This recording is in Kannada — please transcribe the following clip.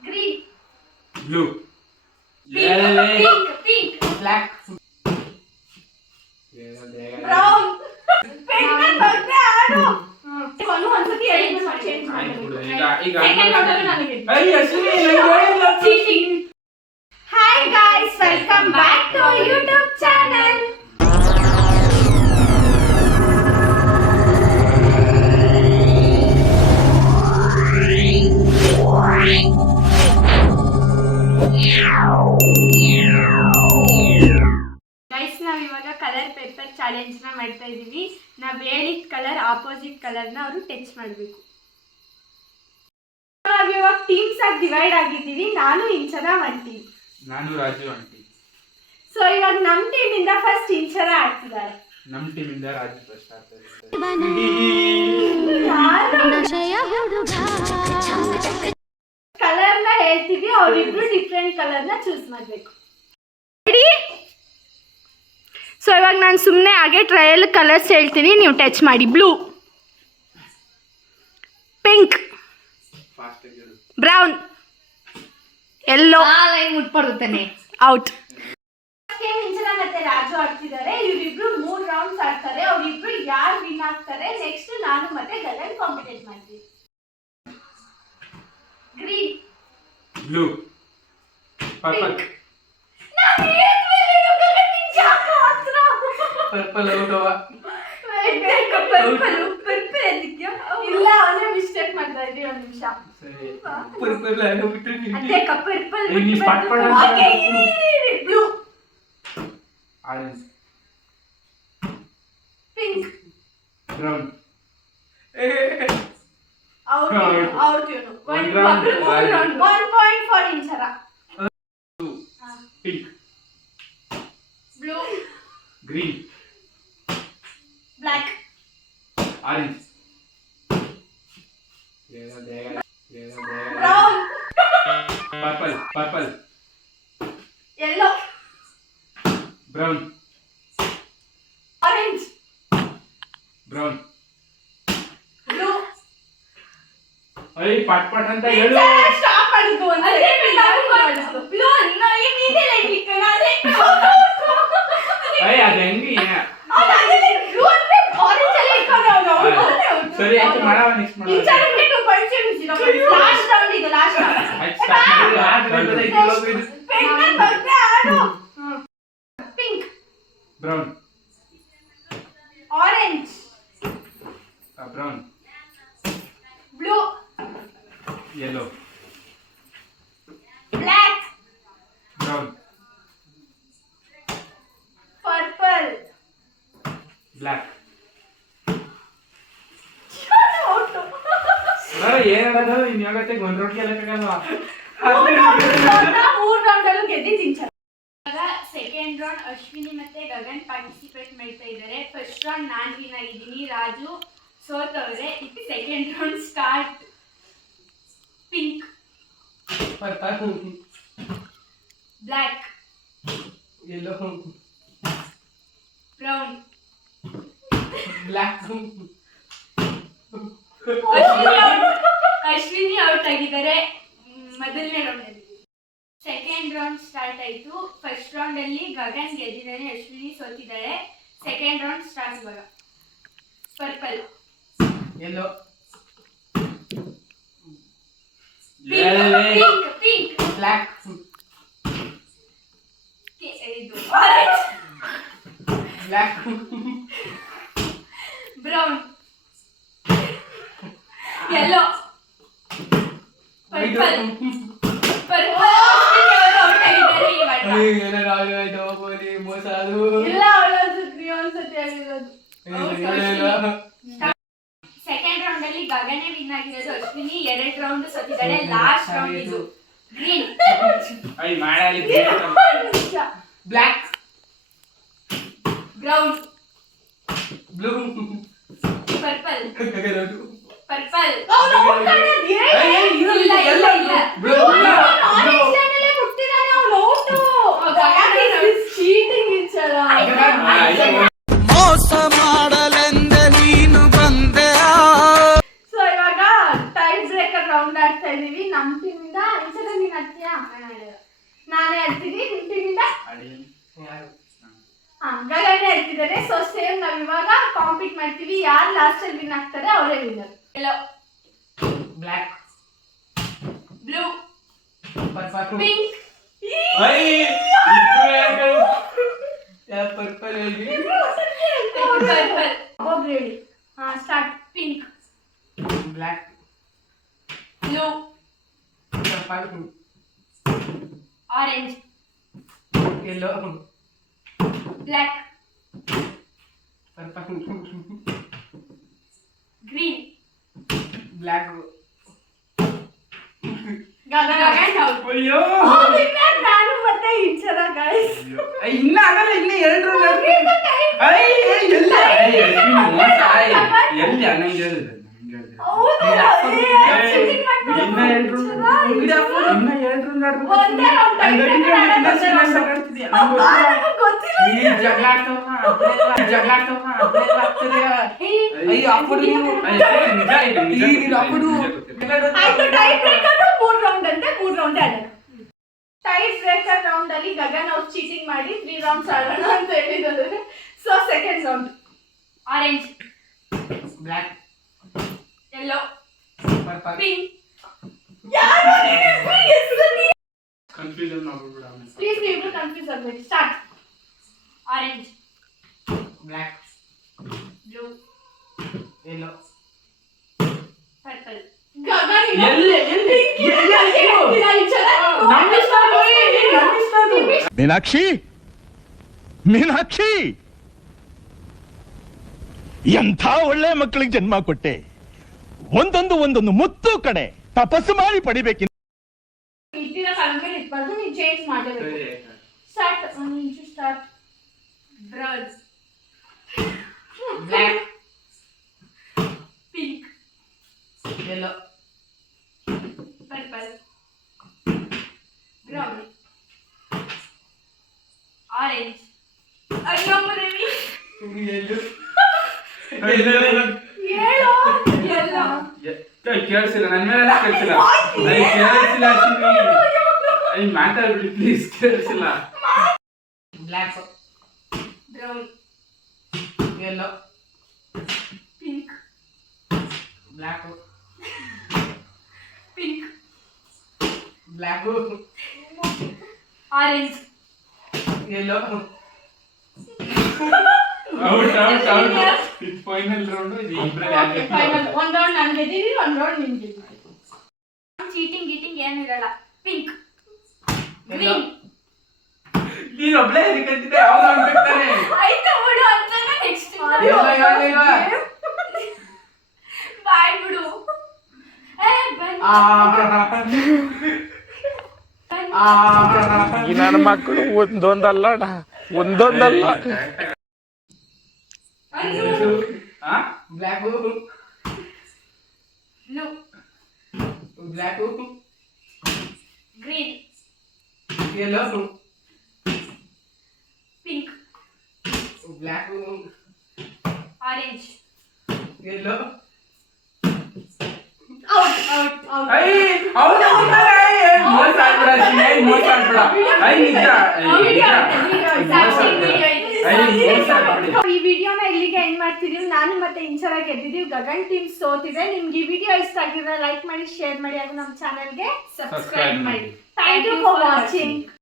Green. Blue. Pink. Black. Brown. Hi guys, welcome back to our YouTube channel. Guys ನಾವು ಇವಾಗ ಕಲರ್ ಪೇಪರ್ ಚಾಲೆಂಜ್ ನ ಮಾಡ್ತಾ ಇದೀವಿ. ನಾವು ಹೇಳಿದ ಕಲರ್ ಆಪೋಸಿಟ್ ಕಲರ್ ನ ಅವರು ಟಚ್ ಮಾಡಬೇಕು. ನಾವು ಇವಾಗ ಟೀಮ್ಸ್ ಆಗಿ ಡಿವೈಡ್ ಆಗಿದ್ದೀವಿ. ನಾನು ಇಂಚರ ಅಂಟಿ, ನಾನು ರಾಜು ಅಂಟಿ. ಸೊ ಇವಾಗ ನಮ್ಮ ಟೀಮ್ ಇಂದ ಫಸ್ಟ್ ಇಂಚರ ಆಡ್ತಿದ್ದಾರೆ. ನಮ್ಮ ಟೀಮ್ ಇಂದ ರಾಜು ಫಸ್ಟ್ ಆಡ್ತಾರೆ. ಕಲರ್ ನ ಹೇಳ್ತೀವಿ, ಅವರಿಬ್ರು ಡಿಫ್ರೆಂಟ್ ಕಲರ್ ನ ಚೂಸ್ ಮಾಡಬೇಕು. ರೆಡಿ? ಸೊ ಇವಾಗ ನಾನು ಸುಮ್ಮನೆ ಹಾಗೆ ಟ್ರಯಲ್ ಕಲರ್ಸ್ ಹೇಳ್ತೀನಿ, ನೀವು ಟಚ್ ಮಾಡಿ. Blue, pink, brown, yellow. ಮುಟ್ಪಡುತ್ತಾನೆ ಔಟ್. ಮತ್ತೆ ರಾಜು ಆಡ್ತಿದ್ದಾರೆ. ಇವರಿಬ್ರು 3 ರೌಂಡ್ಸ್ ಆಡ್ತಾರೆ. ಅವರಿಬ್ರು ಯಾರು ವಿನ್ ಆಗ್ತಾರೆ ನೆಕ್ಸ್ಟ್ ನಾನು ಮತ್ತೆ ಗಗನ್ ಕಾಂಪಿಟೇಟ್ ಮಾಡ್ತೀವಿ. ಗ್ರೀನ್, ಬ್ಲೂ, ಪರ್ಪಲ್, ಪರ್ಪಲ್ ಇಲ್ಲ ಅವನೇ ಮಿಸ್ಟೇಕ್ ಮಾಡ್ತಾ ಇದ್ದೀವಿ. ಒಂದು ನಿಮಿಷ. ಪರ್ಪಲ್ ಆಗ್ಬಿಟ್ಟು ಅದೇ purple. Blue, orange, pink, brown. Out ಇವನು. 1 point for Inchara. Pink, blue, green, black, orange, brown, purple, yellow, brown, orange, brown. Blue. I put ಅಂತ ಹೇಳು. ಸ್ಟಾಪ್ ಮಾಡಿಕೋ. ಅದೇ ಬ್ಲೂ ಅನ್ನ ನೀನೇ ಲೈಕ್ ನಾನೇ. ಐ ಅದ ಹೆಂಗಿ ಅದೇ ಬ್ಲೂ ಅಂದ್ರೆ ಆರೆಂಜ್ ಅಲ್ಲಿ ಇಟ್ಕೊಂಡು ಅವನು. ಸರಿ ಆಯ್ತು, ಮಾಡವ ನೆಕ್ಸ್ಟ್ ಮಾಡವ. ಇಂಚರ 2 points ಲಾಸ್ಟ್ ರೌಂಡ್ ಇದು. Last round pink, brown, orange, brown, blue, yellow, black, brown, purple, black. ಏನಾಡೋದು ಇನ್ ಯಾವತ್ತೆ ಒಂದ್ ರೌಂಡ್ ಗೆಲ್ಲಕ್ಕಾಗಲ್ವಾ? 3 ರೌಂಡ್ ಅಲ್ಲೂ ಗೆದ್ದಿದ್ದು ಇಂಚರ. ಇವಾಗ ಸೆಕೆಂಡ್ ರೌಂಡ್ ಅಶ್ವಿನಿ ಮತ್ತೆ ಗಗನ್ ಪಾರ್ಟಿಸಿಪೇಟ್ ಮಾಡ್ತಾ ಇದ್ದಾರೆ. ಫಸ್ಟ್ ರೌಂಡ್ ನಾನು ವಿನ್ ಆಗಿದ್ದೀನಿ, ರಾಜು ಸೋತವ್ರೆ. ಇದು second round start. Pink, purple, black, yellow, brown, black. Ashwini out ಆಗಿದ್ದಾರೆ ಮೊದಲನೇ ರೌಂಡ್ ಅಲ್ಲಿ. ಸೆಕೆಂಡ್ ರೌಂಡ್ ಸ್ಟಾರ್ಟ್ ಆಯ್ತು. ಫಸ್ಟ್ ರೌಂಡ್ ಅಲ್ಲಿ ಗಗನ್ ಗೆದ್ದಿದ್ದಾನೆ, ಅಶ್ವಿನಿ ಸೋತಿದ್ದಾಳೆ. ಸೆಕೆಂಡ್ ರೌಂಡ್ ಸ್ಟಾರ್ಟ್ ಇವಾಗ. ಪರ್ಪಲ್, ಯೆಲ್ಲೋ, ಪಿಂಕ್, ಬ್ಲಾಕ್, ಇದು orange, black, brown, yellow, purple. Second round ಅಲ್ಲಿ ಗಗನೇ ವಿನ್ ಆಗಿರೋದು, ಅಶ್ವಿನಿ 2 ರೌಂಡ್ ಸೋತಿದ್ದಾಳೆ. ಲಾಸ್ಟ್ ರೌಂಡ್ ಇದು. Green, black, brown, blue, purple, purple. ಮೋಸ ಮಾಡಲೆಂದೆ ನೀನು ಬಂದೆ. ಸೊ ಇವಾಗ ಟೈಮ್ ಬ್ರೇಕರ್ ರೌಂಡ್ ಆಡ್ತಾ ಇದೀವಿ. ನಮ್ ಟೀಮಿಂದ ಇಂಚದ ನೀನ್ ಹತ್ತೀಯಾ? ನಾನೇ ಹೇಳ್ತೀನಿ. ನಿಮ್ ಟೀಮಿಂದ ಗಗನೇ ಹೇಳ್ತಿದ್ದಾರೆ. ಸೊ ಸೇಮ್ ನಾವ್ ಇವಾಗ ಕಾಂಪೀಟ್ ಮಾಡ್ತೀವಿ. ಯಾರು ಲಾಸ್ಟ್ ಅಲ್ಲಿ ವಿನ್ ಆಗ್ತಾರೆ ಅವರೇ winner. Yellow, black, blue, purple, pink. Purple ಹೇಳಿ. ಒಬ್ಬೊಬ್ರು ಹೇಳಿ. Start. Pink, black, blue, purple, orange, yellow, black, purple, green, black. Gagan out. ಅಯ್ಯೋ ನಾನು ಮತ್ತೆ ಇಂಚರ ಗೈಸ್. ಇನ್ನ ಆಗಲ್ಲ, ಇನ್ನ 2 ರೌಂಡ್. ಟೈ ಬ್ರೇಕರ್ ರೌಂಡ್ ಅಲ್ಲಿ ಗಗನ್ ಅವ್ರು ಚೀಟಿಂಗ್ ಮಾಡಿ 3 ರೌಂಡ್ಸ್ ಆಡೋಣ ಅಂತ ಹೇಳಿದ್ದಾರೆ. So second round. Orange, black, yellow, purple. Pink. Confusion ಮಾಡ್ಬಿಡ. ಪ್ಲೀಸ್ ನೀವು ಕನ್ಫ್ಯೂಸ್ ಆಗಬೇಡಿ. Start. Orange, black, blue, yellow, purple. Gagan Meenakshi, Meenakshi, ಎಂಥ ಒಳ್ಳೆ ಮಕ್ಕಳಿಗೆ ಜನ್ಮ ಕೊಟ್ಟೆ. ಒಂದೊಂದು ಮುತ್ತು ಕಡೆ ತಪಸ್ಸು ಮಾಡಿ ಪಡಿಬೇಕಿಲ್ಲ. ಇಟ್ಟಿರೋ ಕಾಲ ಮೇಲೆ ಇಟ್ಬಾರ್ದು, ನೀವು ಚೇಂಜ್ ಮಾಡಬೇಕು. Start. Start. Brown, black, pink, yellow, purple, brown, orange. ಅಯ್ಯೋ ರವಿ, ಯೆಲ್ಲೋ. ಹೇಳೋ. ಯೆಲ್ಲೋ. ಕೇಳಿಸಿಲ್ಲ, ನನ್ನ ಮೇಲೆ ಕೇಳಿಸಿಲ್ಲ. ಕೇಳಿಸಿಲ್ಲ, ಮಾತಾಡ್ಬಿಡಿ ಪ್ಲೀಸ್. ಕೇಳಿಸಿಲ್ಲ. Black, brown, yellow, pink, black, pink, black, orange. Yellow. Out out out. ಇದು ಫೈನಲ್ ರೌಂಡ್. ಇದು ಇಬ್ಬರಲ್ಲಿ ಫೈನಲ್. ಒಂದು ರೌಂಡ್ ನಾನು ಗೆದ್ದಿದ್ದೀನಿ, ಒಂದು ರೌಂಡ್ ನಿಮ್ಗೆ ಗೆದ್ದಿದ್ದೀನಿ. ಚೀಟಿಂಗ್ ಗೀಟಿಂಗ್ ಏನಿರಲ್ಲ. Pink, green. ನೀನು ಒಬ್ಳೆ ಕಟ್ಟಿದ್ದೆ. ಯಾವ್ದು ಅನ್ಬೇಕಾನೆ. ಆಯ್ತು ಬಿಡು ಅಂತಾನೆ ನೆಕ್ಸ್ಟ್. ಇಲ್ಲ. ಬಾಯ್ ಬಿಡು. ಬನ್ನಿ. ಈ ನನ್ನ ಮಕ್ಕಳು ಒಂದೊಂದಲ್ಲ. Black, blue, black, green, yellow, pink, black, orange. Yellow. Out out out. ಈ ವಿಡಿಯೋನ ಇಲ್ಲಿಗೆ ಎಂಡ್ ಮಾಡ್ತಿದೀವಿ. ನಾನು ಮತ್ತೆ ಇಂಚರ ಗೆದ್ದಿದ್ದೀವಿ. ಗಗನ್ ಟೀಮ್ ಸೋತಿದೆ. ನಿಮ್ಗೆ ಈ ವಿಡಿಯೋ ಇಷ್ಟ ಆಗಿದ್ರೆ ಲೈಕ್ ಮಾಡಿ, ಶೇರ್ ಮಾಡಿ ಹಾಗೂ ನಮ್ಮ ಚಾನೆಲ್ಗೆ ಸಬ್ಸ್ಕ್ರೈಬ್ ಮಾಡಿ. Thank you for watching.